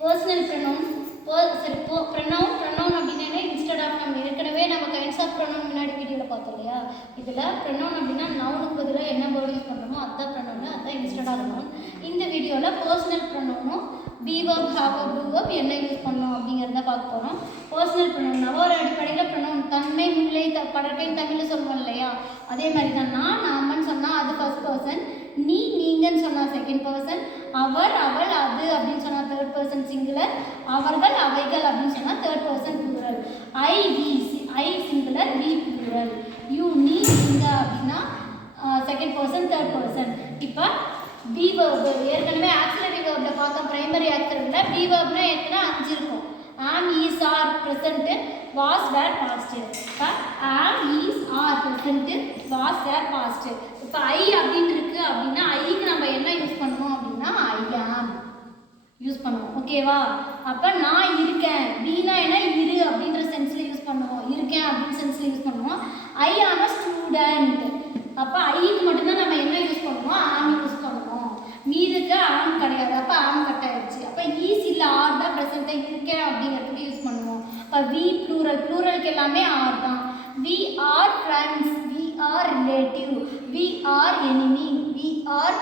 Personal pronoun pronoun அப்படின்னா instead of நம்ம ஏற்கனவே நம்ம கைண்ட்ஸ் ஆஃப் ப்ரொனவுன் முன்னாடி வீடியோவில் பார்த்தோம் இல்லையா. இதில் ப்ரொனவுன் அப்படின்னா நவுனுக்கு பதிலாக என்ன வேர்டு யூஸ் பண்ணுறோமோ அதுதான் ப்ரொனவுன், அதுதான் இன்ஸ்டெட் ஆஃப் நவுன். இந்த வீடியோவில் பர்சனல் ப்ரொனவுனும் be verb, have verb, do verb என்ன யூஸ் பண்ணணும் அப்படிங்கிறத பார்க்க போகிறோம். பர்சனல் ப்ரொனவுன் நவோட அடிப்படையில் ப்ரொனவுன் தன்மை முல்லை படக்கைன்னு தமிழில் சொல்லுவோம் இல்லையா, அதே மாதிரி தான். நான் நாமன்னு சொன்னால் அது ஃபர்ஸ்ட் பர்சன், நீ நீங்கன்னு சொன்னால் செகண்ட் பர்சன், அவர் அவள் அது அப்படின்னு சொன்னால் தேர்ட் பர்சன் சிங்குலர், அவர்கள் அவைகள் அப்படின்னு சொன்னால் third person plural. I singular, we plural. You நீ நீங்க அப்படின்னா செகண்ட் பர்சன் தேர்ட் பர்சன். இப்போ பி வேர்ப் ஏற்கனவே ஆக்சிலரி வேர்பில் பார்த்தோம். பிரைமரி ஆக்சிலரியில் பி வேர்ப்னா எத்தனை 5 இருக்கும். Am, is, are present, was, were, past. இப்போ am, is, are present, was, were, past. இப்போ ஐ அப்படின்னு இருக்கு அப்படின்னா ஐக்கு நம்ம என்ன யூஸ் பண்ணுவோம் அப்படின்னா ஐ ஆம் யூஸ் பண்ணுவோம். ஓகேவா? அப்போ நான் இருக்கேன், பீனா என்ன இரு அப்படின்ற சென்ஸில் யூஸ் பண்ணுவோம், இருக்கேன் அப்படின்னு சென்ஸில் யூஸ் பண்ணுவோம். ஐ ஆம் அ ஸ்டூடெண்ட். அப்போ ஐக்கு மட்டும்தான் நம்ம என்ன யூஸ் பண்ணுவோம், ஆம் யூஸ் பண்ணுவோம். மீதுக்கு ஆம் கிடையாது, அப்போ ஆம் கட் ஆயிடுச்சு. அப்போ ஈஸ் இல்லை ஆர் தான் ப்ரெசென்ட்டாக இருக்கேன் அப்படிங்கிறதுக்கு யூஸ் பண்ணுவோம். இப்போ வி ப்ளூரலுக்கு எல்லாமே ஆர் தான். We are friends, we are relative, we are enemy, we are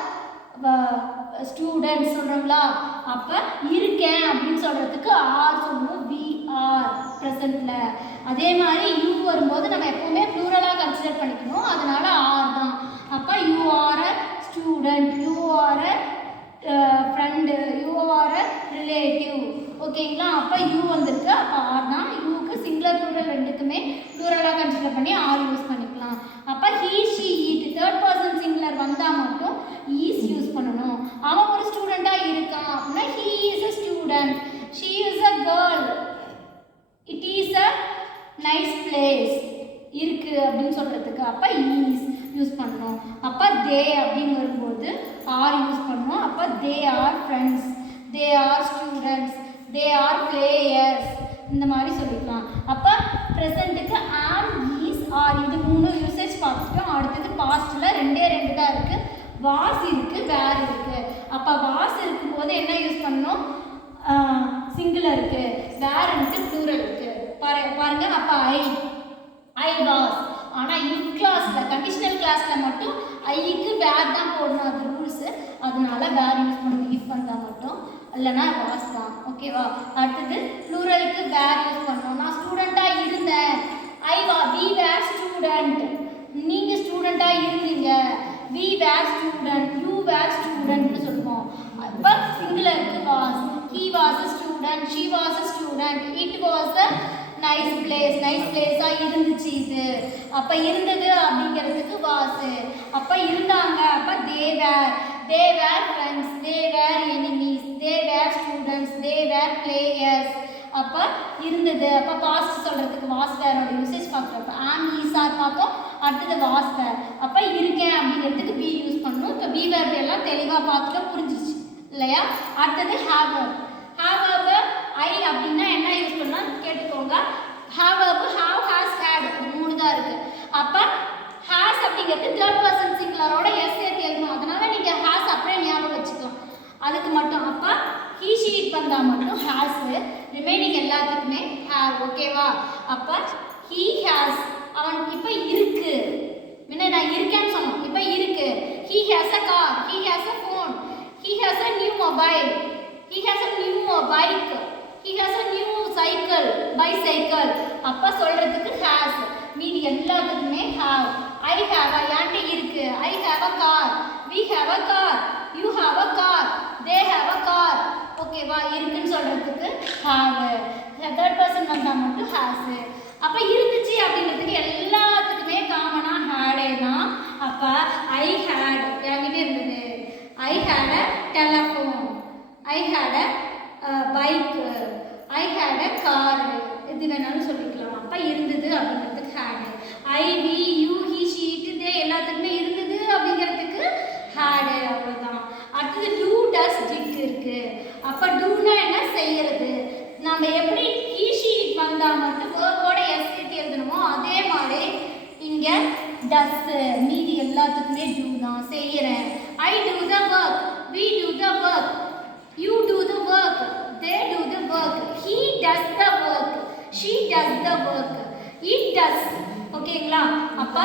students சொல்கிறோங்களா. அப்போ இருக்கேன் அப்படின்னு சொல்கிறதுக்கு ஆர் சொல்லுவோம், வி ஆர் ப்ரெசென்ட்டில். அதே மாதிரி யூ வரும்போது நம்ம எப்போவுமே ப்ளூரலாக கன்சிடர் பண்ணிக்கணும், அதனால ஆர் தான். அப்போ you are a student, you are a friend, you are a relative. ஓகேங்களா? அப்போ யூ வந்திருக்கு, அப்போ ஆர் தான். யூக்கு சிங்குலர் ப்ளூரல் ரெண்டுக்குமே ப்ளூரலாக கன்சிடர் பண்ணி ஆர் யூஸ் பண்ணிக்கலாம். அப்போ he she it third person singular வந்தால் மட்டும் ஈஸ் யூஸ் பண்ணணும். அவன் ஒரு ஸ்டூடெண்ட்டாக இருக்கான் அப்படின்னா he is a student, she is a girl, it is a nice place இருக்கு அப்படின்னு சொல்கிறதுக்கு அப்போ ஈஸ் யூஸ் பண்ணணும். அப்போ தே அப்படின்னு வரும்போது ஆர் யூஸ் பண்ணணும். அப்போ they are friends, they are students, they are players, இந்த மாதிரி சொல்லிக்கலாம். அப்போ ப்ரெசண்ட்டுக்கு ஆம், ஈஸ், ஆர் இது 3 யூசேஜ் பார்த்துட்டோம். அடுத்தது பாஸ்ட்டில் 2 தான் இருக்குது. வாஸ் இருக்குது, வேர் இருக்குது. அப்போ வாஸ் இருக்கும்போது என்ன யூஸ் பண்ணணும், சிங்குலர் இருக்குது, வேர்ன்ட்டு ப்ளூரல் இருக்குது. பாருங்க. அப்போ ஐ வாஸ். ஆனால் இன் கிளாஸில் கண்டிஷனல் கிளாஸில் மட்டும் ஐக்கு வேர் தான் போடணும், அது ரூல்ஸு. அதனால வேர் யூஸ் பண்ணணும் இஃப் வந்தால் மட்டும், இல்லைனா வாஸ் தான். ஓகேவா? அடுத்தது ப்ளூரலுக்கு வேர் யூஸ் பண்ணணும். நான் ஸ்டூடெண்ட்டாக இருந்தேன், வி வேர் ஸ்டூடெண்ட், நீங்கள் ஸ்டூடெண்ட்டாக இருந்தீங்க, we were student, you were ஸ்டூடெண்ட்னு சொல்லுவோம். அப்போ சிங்குலருக்கு was, he was a student, she was a student, it was a nice பிளேஸாக இருந்துச்சு இது. அப்போ இருந்தது அப்படிங்கிறதுக்கு வாஸு. அப்போ இருந்தாங்க, அப்போ they were friends, they were enemies, they were students, they were players. அப்போ இருந்தது. அப்போ பாஸ்ட் சொல்கிறதுக்கு வாஸ் வேரோட யூசேஜ் பார்க்குறோம். அப்போ ஆம், ஈஸ், ஆர் பார்த்தோம். அடுத்தது வாஸ் வேர். அப்போ இருக்கேன் அப்படிங்கிறதுக்கு பி யூஸ் பண்ணணும். இப்போ பி வேர்ப் எல்லாம் தெளிவாக பார்த்துட்டு புரிஞ்சிச்சு இல்லையா? அடுத்தது ஹேவ் வேர்ப். ஐ அப்படின்னா என்ன யூஸ் பண்ணால் கேட்டுக்கோங்க. Have verb have, has, had, இது 3 தான் இருக்குது. அப்போ ஹேஸ் அப்படிங்கிறது தேர்ட் பர்சன் சிங்குலரோட எஸ் சேர்த்து எழுதணும். அதனால நீங்கள் ஹேஸ் அப்படியே ஞாபகம் வச்சுக்கலாம் அதுக்கு மட்டும். அப்போ ஹீ ஷீ இட் வந்தால் மட்டும் ஹேஸு, ரிமைனிங் எல்லாத்துக்குமே ஹேவ். ஓகேவா? அப்போ ஹீ ஹேஸ், அவன் இப்போ இருக்கு, முன்ன நான் இருக்கேன்னு சொன்னோம், இப்போ இருக்கு. He has a car, he has a phone, he has a new mobile, he has a new bike, he has a new bicycle. அப்ப சொல்றதுக்கு has, மீதி எல்லாத்துக்குமே have. I have a யாண்ட இருக்கு, I have a car, we have a car, you have a car, they have a car. ஓகேவா? இருக்குன்னு சொல்றதுக்கு have. Third person வந்தா மட்டும் has. அப்ப இருந்துச்சு அப்படின்றதுக்கு எல்லாத்துக்குமே காமனா had தான். அப்ப I had என்கிட்ட இருந்தது, I had a telephone, I had a bike, I had a car, இது வேணாலும் சொல்லிக்கலாம். அப்போ இருந்தது அப்படிங்கிறதுக்கு had. I, we, you, he, she, it, they எல்லாத்துக்குமே இருந்தது அப்படிங்கிறதுக்கு had. அவ்வளோதான். அடுத்தது do, does, did இருக்கு. அப்போ doனா என்ன, செய்யறது. நம்ம எப்படி he, she, it வந்தால் மட்டும் வேர்போட எஸ் சேர்த்து எழுதணுமோ அதே மாதிரி இங்கே does, மீதி எல்லாத்துக்குமே do தான், செய்கிறேன். I do the work, we do the work, you do the work, they do does the work. She does the work. It does. ஓகேங்களா? அப்ப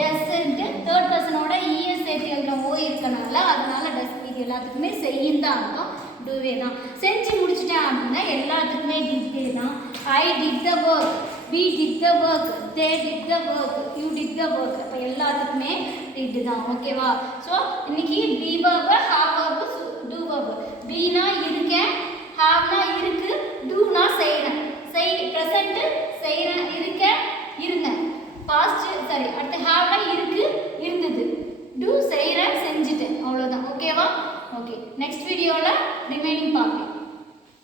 does ன்ட்டு third person ஓட es சேர்த்து எழுதுறோம். o இருக்கனால அதனால does இது எல்லாத்துக்குமே செய்யும் தான் அர்த்தம். doவே தான். செஞ்சு முடிச்சிட்டேன் அப்படின்னா எல்லாத்துக்குமே did தான். I did the work. We did the work. They did the work. You did the work. அப்ப எல்லாத்துக்குமே did தான். ஓகேவா? சோ இன்னைக்கு be verb, have verb, do verb. be னா இருக்கேன், have னா இருக்கு, do னா செய்றேன். present செய்றேன், இருக்கேன், இருந்தேன். past சரி அடுத்து have னா இருக்கு, இருந்தது. do செய்றேன், செஞ்சிட்டேன். அவ்வளவுதான். ஓகேவா? ஓகே. நெக்ஸ்ட் வீடியோல ரிமைனிங் பார்க்கலாம்.